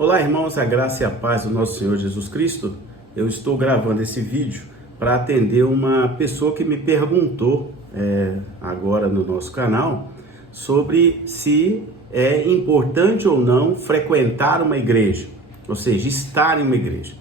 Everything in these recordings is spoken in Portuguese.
Olá, irmãos, a graça e a paz do nosso Senhor Jesus Cristo. Eu estou gravando esse vídeo para atender uma pessoa que me perguntou agora no nosso canal sobre se é importante ou não frequentar uma igreja, ou seja, estar em uma igreja.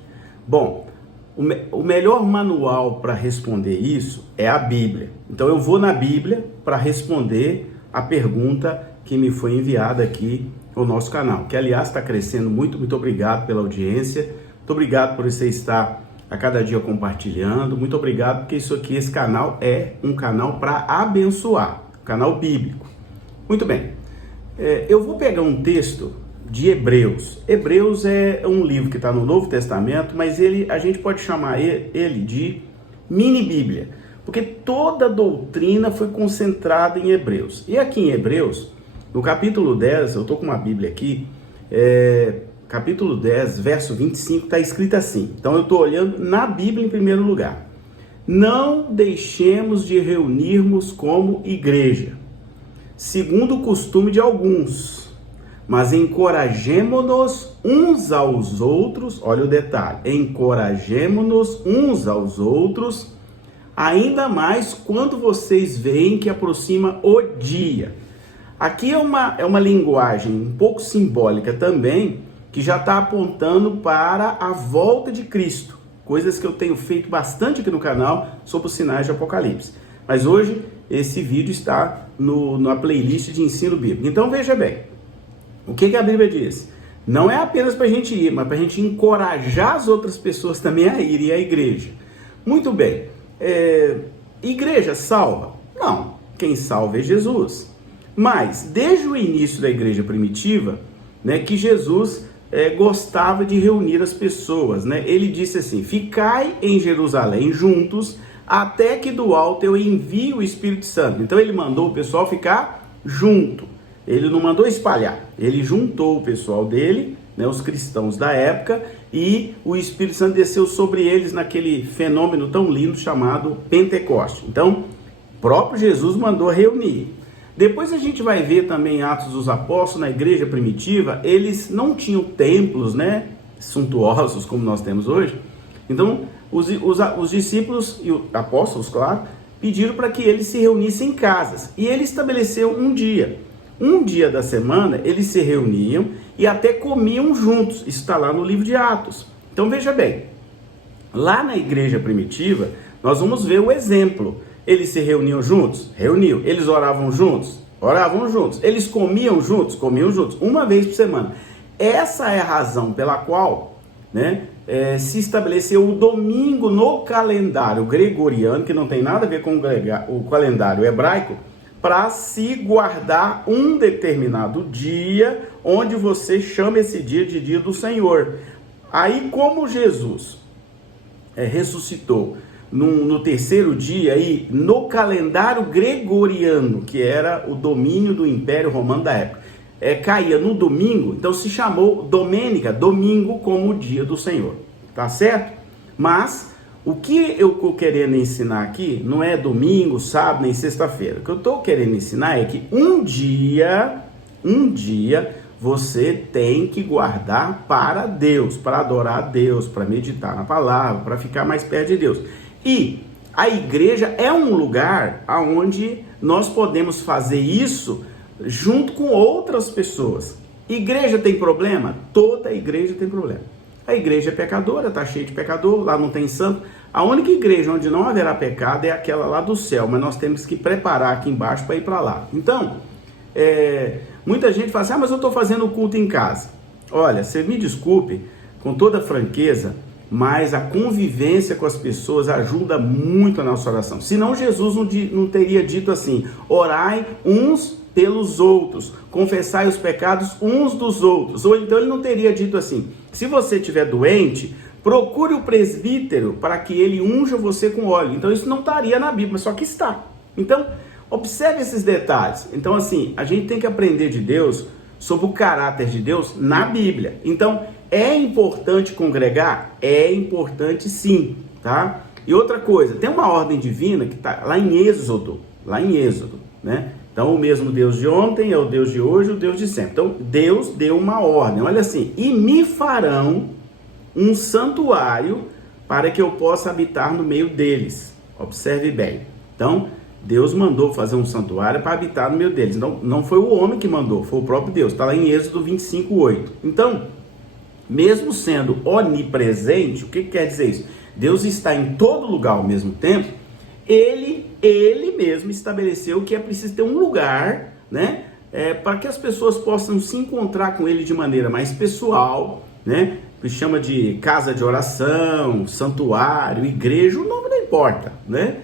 Bom, o melhor manual para responder isso é a Bíblia. Então eu vou na Bíblia para responder a pergunta que me foi enviada aqui no nosso canal, que aliás está crescendo muito. Muito obrigado pela audiência, muito obrigado por você estar a cada dia compartilhando, muito obrigado porque esse canal é um canal para abençoar, canal bíblico. Muito bem, eu vou pegar um texto de Hebreus. Hebreus é um livro que está no Novo Testamento, mas a gente pode chamar ele de mini Bíblia, porque toda a doutrina foi concentrada em Hebreus. E aqui em Hebreus, no capítulo 10, eu estou com uma Bíblia aqui, capítulo 10, verso 25, está escrito assim. Então eu estou olhando na Bíblia em primeiro lugar. Não deixemos de reunirmos como igreja, segundo o costume de alguns, mas encorajemo-nos uns aos outros, olha o detalhe, encorajemo-nos uns aos outros, ainda mais quando vocês veem que aproxima o dia. Aqui é uma linguagem um pouco simbólica também, que já está apontando para a volta de Cristo. Coisas que eu tenho feito bastante aqui no canal sobre os sinais de Apocalipse. Mas hoje esse vídeo está na playlist de ensino bíblico. Então veja bem, o que a Bíblia diz? Não é apenas para a gente ir, mas para a gente encorajar as outras pessoas também a irem à igreja. Muito bem, igreja salva? Não, quem salva é Jesus. Mas desde o início da igreja primitiva, que Jesus gostava de reunir as pessoas, Ele disse assim: ficai em Jerusalém juntos, até que do alto eu envie o Espírito Santo. Então ele mandou o pessoal ficar junto, ele não mandou espalhar, ele juntou o pessoal dele, os cristãos da época, e o Espírito Santo desceu sobre eles naquele fenômeno tão lindo chamado Pentecoste. Então, o próprio Jesus mandou reunir. Depois a gente vai ver também Atos dos Apóstolos, na igreja primitiva, eles não tinham templos, suntuosos como nós temos hoje. Então, os discípulos e os apóstolos, claro, pediram para que eles se reunissem em casas. E ele estabeleceu um dia da semana, eles se reuniam e até comiam juntos. Isso está lá no livro de Atos. Então veja bem, lá na igreja primitiva, nós vamos ver o exemplo. Eles se reuniam juntos? Reuniam. Eles oravam juntos? Oravam juntos. Eles comiam juntos? Comiam juntos. Uma vez por semana. Essa é a razão pela qual se estabeleceu o domingo no calendário gregoriano, que não tem nada a ver com o calendário hebraico, para se guardar um determinado dia, onde você chama esse dia de dia do Senhor. Aí, como Jesus ressuscitou no terceiro dia, aí, no calendário gregoriano, que era o domínio do Império Romano da época, caía no domingo, então se chamou Domênica, domingo, como o dia do Senhor, tá certo? Mas o que eu estou querendo ensinar aqui não é domingo, sábado, nem sexta-feira. O que eu estou querendo ensinar é que um dia você tem que guardar para Deus, para adorar a Deus, para meditar na palavra, para ficar mais perto de Deus. E a igreja é um lugar onde nós podemos fazer isso junto com outras pessoas. Igreja tem problema? Toda igreja tem problema. A igreja é pecadora, está cheia de pecador, lá não tem santo. A única igreja onde não haverá pecado é aquela lá do céu, mas nós temos que preparar aqui embaixo para ir para lá. Então, muita gente fala assim: mas eu estou fazendo o culto em casa. Olha, você me desculpe, com toda franqueza, mas a convivência com as pessoas ajuda muito a nossa oração. Senão Jesus não teria dito assim: orai uns pelos outros, confessai os pecados uns dos outros. Ou então ele não teria dito assim: se você estiver doente, procure o presbítero para que ele unja você com óleo. Então isso não estaria na Bíblia, só que está. Então observe esses detalhes. Então assim, a gente tem que aprender de Deus, sobre o caráter de Deus na Bíblia. Então é importante congregar? É importante sim, tá? E outra coisa, tem uma ordem divina que está lá em Êxodo, Então, o mesmo Deus de ontem é o Deus de hoje, o Deus de sempre. Então, Deus deu uma ordem, olha assim, e me farão um santuário para que eu possa habitar no meio deles. Observe bem. Então, Deus mandou fazer um santuário para habitar no meio deles. Não foi o homem que mandou, foi o próprio Deus. Está lá em Êxodo 25:8. Então, mesmo sendo onipresente, o que quer dizer isso? Deus está em todo lugar ao mesmo tempo. Ele mesmo estabeleceu que é preciso ter um lugar, né, para que as pessoas possam se encontrar com ele de maneira mais pessoal, né, que chama de casa de oração, santuário, igreja, o nome não importa, né?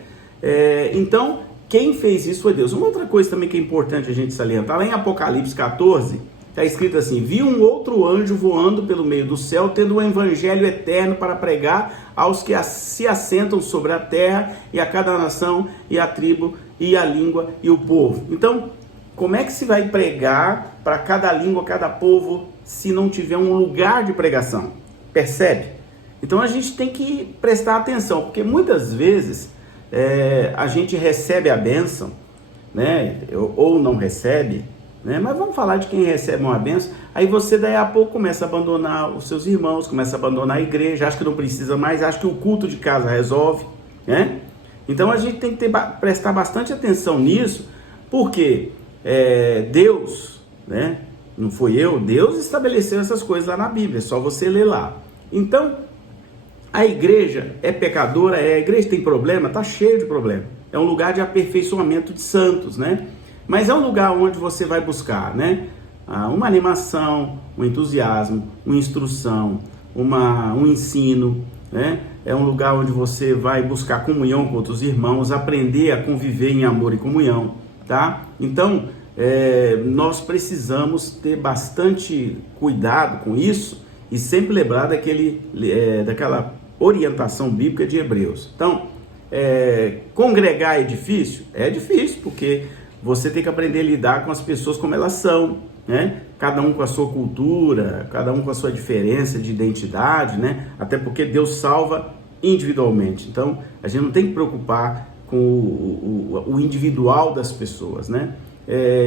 Então, quem fez isso foi Deus. Uma outra coisa também que é importante a gente salientar, lá em Apocalipse 14, está escrito assim: vi um outro anjo voando pelo meio do céu, tendo um evangelho eterno para pregar aos que se assentam sobre a terra, e a cada nação, e a tribo, e a língua, e o povo. Então, como é que se vai pregar para cada língua, cada povo, se não tiver um lugar de pregação? Percebe? Então, a gente tem que prestar atenção, porque muitas vezes a gente recebe a bênção, né, ou não recebe, né? Mas vamos falar de quem recebe uma bênção. Aí você daí a pouco começa a abandonar os seus irmãos, começa a abandonar a igreja, acha que não precisa mais, acha que o culto de casa resolve, né? Então a gente tem que prestar bastante atenção nisso, porque Deus, né, não foi eu, Deus estabeleceu essas coisas lá na Bíblia, é só você ler lá. Então, a igreja é pecadora, a igreja tem problema, está cheio de problema. É um lugar de aperfeiçoamento de santos, né? Mas é um lugar onde você vai buscar, né, uma animação, um entusiasmo, uma instrução, um ensino, né? É um lugar onde você vai buscar comunhão com outros irmãos, aprender a conviver em amor e comunhão, tá? Então, nós precisamos ter bastante cuidado com isso e sempre lembrar daquela orientação bíblica de Hebreus. Então, congregar é difícil? É difícil, porque você tem que aprender a lidar com as pessoas como elas são, né? Cada um com a sua cultura, cada um com a sua diferença de identidade, né? Até porque Deus salva individualmente. Então, a gente não tem que preocupar com o individual das pessoas, né?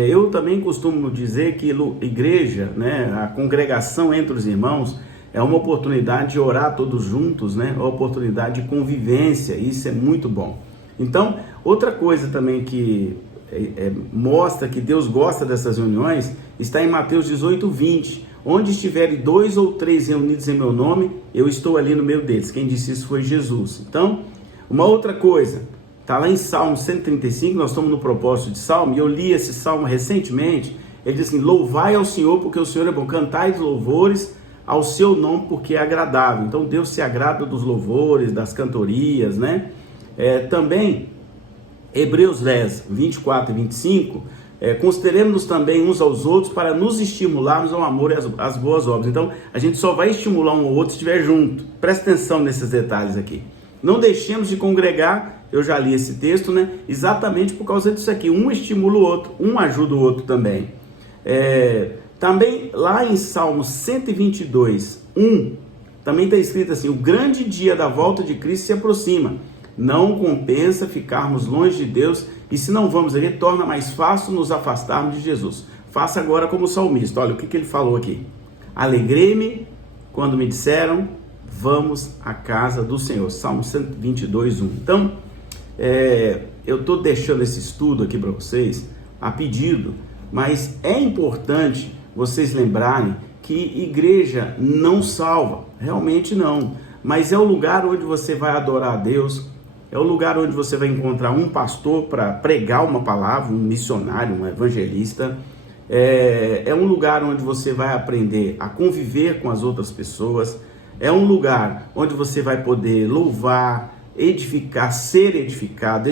Eu também costumo dizer que igreja, né, a congregação entre os irmãos, é uma oportunidade de orar todos juntos, né? Uma oportunidade de convivência, isso é muito bom. Então, outra coisa também que mostra que Deus gosta dessas reuniões, está em Mateus 18:20, onde estiverem 2 ou 3 reunidos em meu nome, eu estou ali no meio deles. Quem disse isso foi Jesus. Então, uma outra coisa, está lá em Salmo 135, nós estamos no propósito de Salmo, e eu li esse Salmo recentemente. Ele diz assim: louvai ao Senhor porque o Senhor é bom, cantai louvores ao seu nome porque é agradável. Então Deus se agrada dos louvores, das cantorias, né? Também Hebreus 10, 24 e 25, consideremos-nos também uns aos outros para nos estimularmos ao amor e às boas obras. Então, a gente só vai estimular um ao outro se estiver junto. Presta atenção nesses detalhes aqui. Não deixemos de congregar, eu já li esse texto, né? Exatamente por causa disso aqui. Um estimula o outro, um ajuda o outro também. Também lá em Salmo 122, 1, também está escrito assim: o grande dia da volta de Cristo se aproxima. Não compensa ficarmos longe de Deus, e se não vamos ali, torna mais fácil nos afastarmos de Jesus. Faça agora como o salmista. Olha o que ele falou aqui: alegrei-me quando me disseram, vamos à casa do Senhor. Salmo 122, 1. Então, eu estou deixando esse estudo aqui para vocês a pedido, mas é importante vocês lembrarem que igreja não salva, realmente não, mas é o lugar onde você vai adorar a Deus, é o lugar onde você vai encontrar um pastor para pregar uma palavra, um missionário, um evangelista, é um lugar onde você vai aprender a conviver com as outras pessoas, é um lugar onde você vai poder louvar, edificar, ser edificado,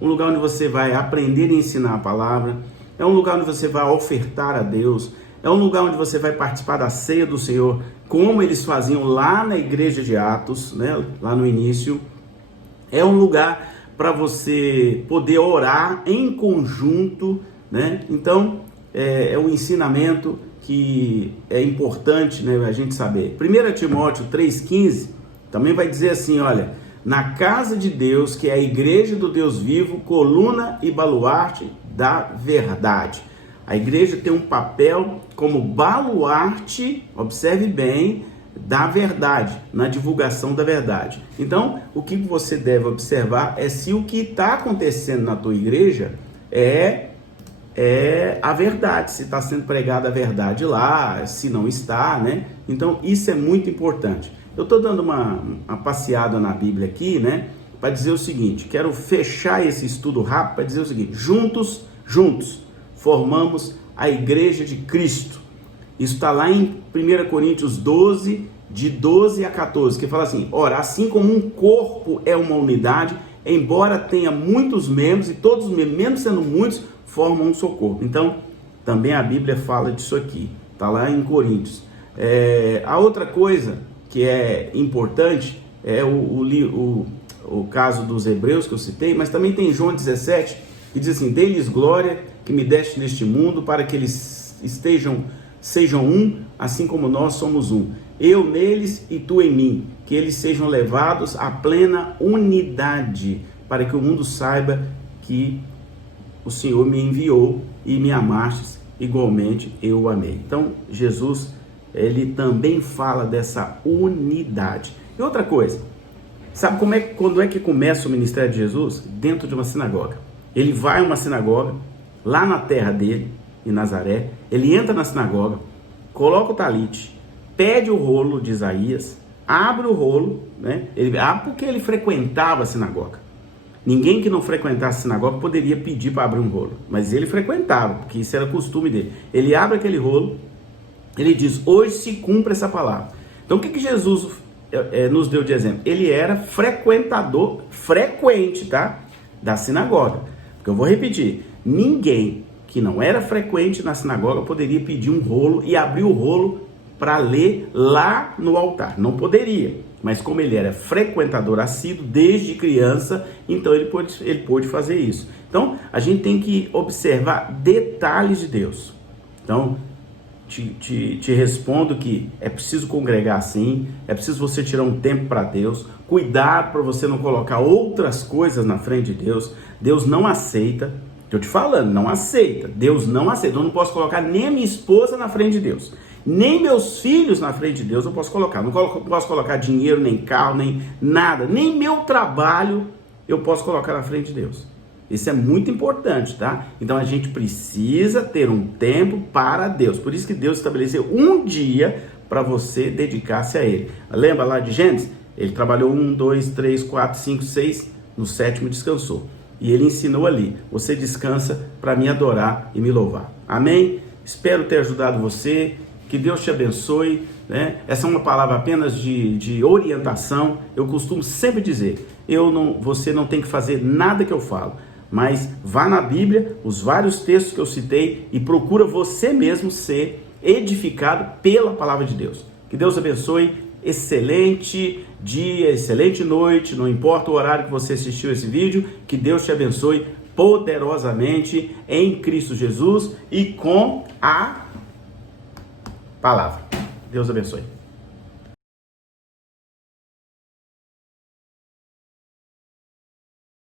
um lugar onde você vai aprender a ensinar a palavra, é um lugar onde você vai ofertar a Deus, é um lugar onde você vai participar da ceia do Senhor, como eles faziam lá na igreja de Atos, né, lá no início. É um lugar para você poder orar em conjunto, né? Então, é um ensinamento que é importante, né, a gente saber. 1 Timóteo 3,15 também vai dizer assim, olha: na casa de Deus, que é a igreja do Deus vivo, coluna e baluarte da verdade. A igreja tem um papel como baluarte, observe bem, da verdade, na divulgação da verdade. Então, o que você deve observar é se o que está acontecendo na tua igreja é a verdade, se está sendo pregada a verdade lá, se não está, né? Então, isso é muito importante. Eu estou dando uma passeada na Bíblia aqui, né? Para dizer o seguinte, quero fechar esse estudo rápido para dizer o seguinte: juntos, formamos a Igreja de Cristo. Isso está lá em 1 Coríntios 12, de 12 a 14, que fala assim: ora, assim como um corpo é uma unidade, embora tenha muitos membros, e todos os membros, mesmo sendo muitos, formam um só corpo. Então, também a Bíblia fala disso aqui, está lá em Coríntios. A outra coisa que é importante é o caso dos Hebreus que eu citei, mas também tem João 17, que diz assim: dei-lhes glória que me deste neste mundo, para que eles sejam um, assim como nós somos um. Eu neles e tu em mim, que eles sejam levados à plena unidade, para que o mundo saiba que o Senhor me enviou e me amastes, igualmente eu o amei. Então, Jesus, ele também fala dessa unidade. E outra coisa, sabe quando é que começa o ministério de Jesus? Dentro de uma sinagoga. Ele vai a uma sinagoga, lá na terra dele, em Nazaré, ele entra na sinagoga, coloca o talite, pede o rolo de Isaías, abre o rolo, né? Ele abre porque ele frequentava a sinagoga. Ninguém que não frequentasse a sinagoga poderia pedir para abrir um rolo, mas ele frequentava, porque isso era costume dele. Ele abre aquele rolo, ele diz: hoje se cumpre essa palavra. Então o que Jesus nos deu de exemplo? Ele era frequentador, frequente, tá? Da sinagoga. Porque eu vou repetir, ninguém que não era frequente na sinagoga poderia pedir um rolo e abrir o rolo para ler lá no altar. Não poderia. Mas como ele era frequentador assíduo desde criança, então ele pôde fazer isso. Então, a gente tem que observar detalhes de Deus. Então, te respondo que é preciso congregar sim, é preciso você tirar um tempo para Deus, cuidado para você não colocar outras coisas na frente de Deus. Deus não aceita, estou te falando, não aceita. Deus não aceita. Eu não posso colocar nem a minha esposa na frente de Deus. Nem meus filhos na frente de Deus eu posso colocar. Não posso colocar dinheiro, nem carro, nem nada. Nem meu trabalho eu posso colocar na frente de Deus. Isso é muito importante, tá? Então a gente precisa ter um tempo para Deus. Por isso que Deus estabeleceu um dia para você dedicar-se a Ele. Lembra lá de Gênesis? Ele trabalhou 1, 2, 3, 4, 5, 6. No 7º descansou. E Ele ensinou ali: você descansa para me adorar e me louvar. Amém? Espero ter ajudado você. Que Deus te abençoe, né? Essa é uma palavra apenas de orientação. Eu costumo sempre dizer: você não tem que fazer nada que eu falo, mas vá na Bíblia, os vários textos que eu citei, e procura você mesmo ser edificado pela palavra de Deus. Que Deus abençoe, excelente dia, excelente noite, não importa o horário que você assistiu esse vídeo, que Deus te abençoe poderosamente em Cristo Jesus e com a palavra. Deus abençoe.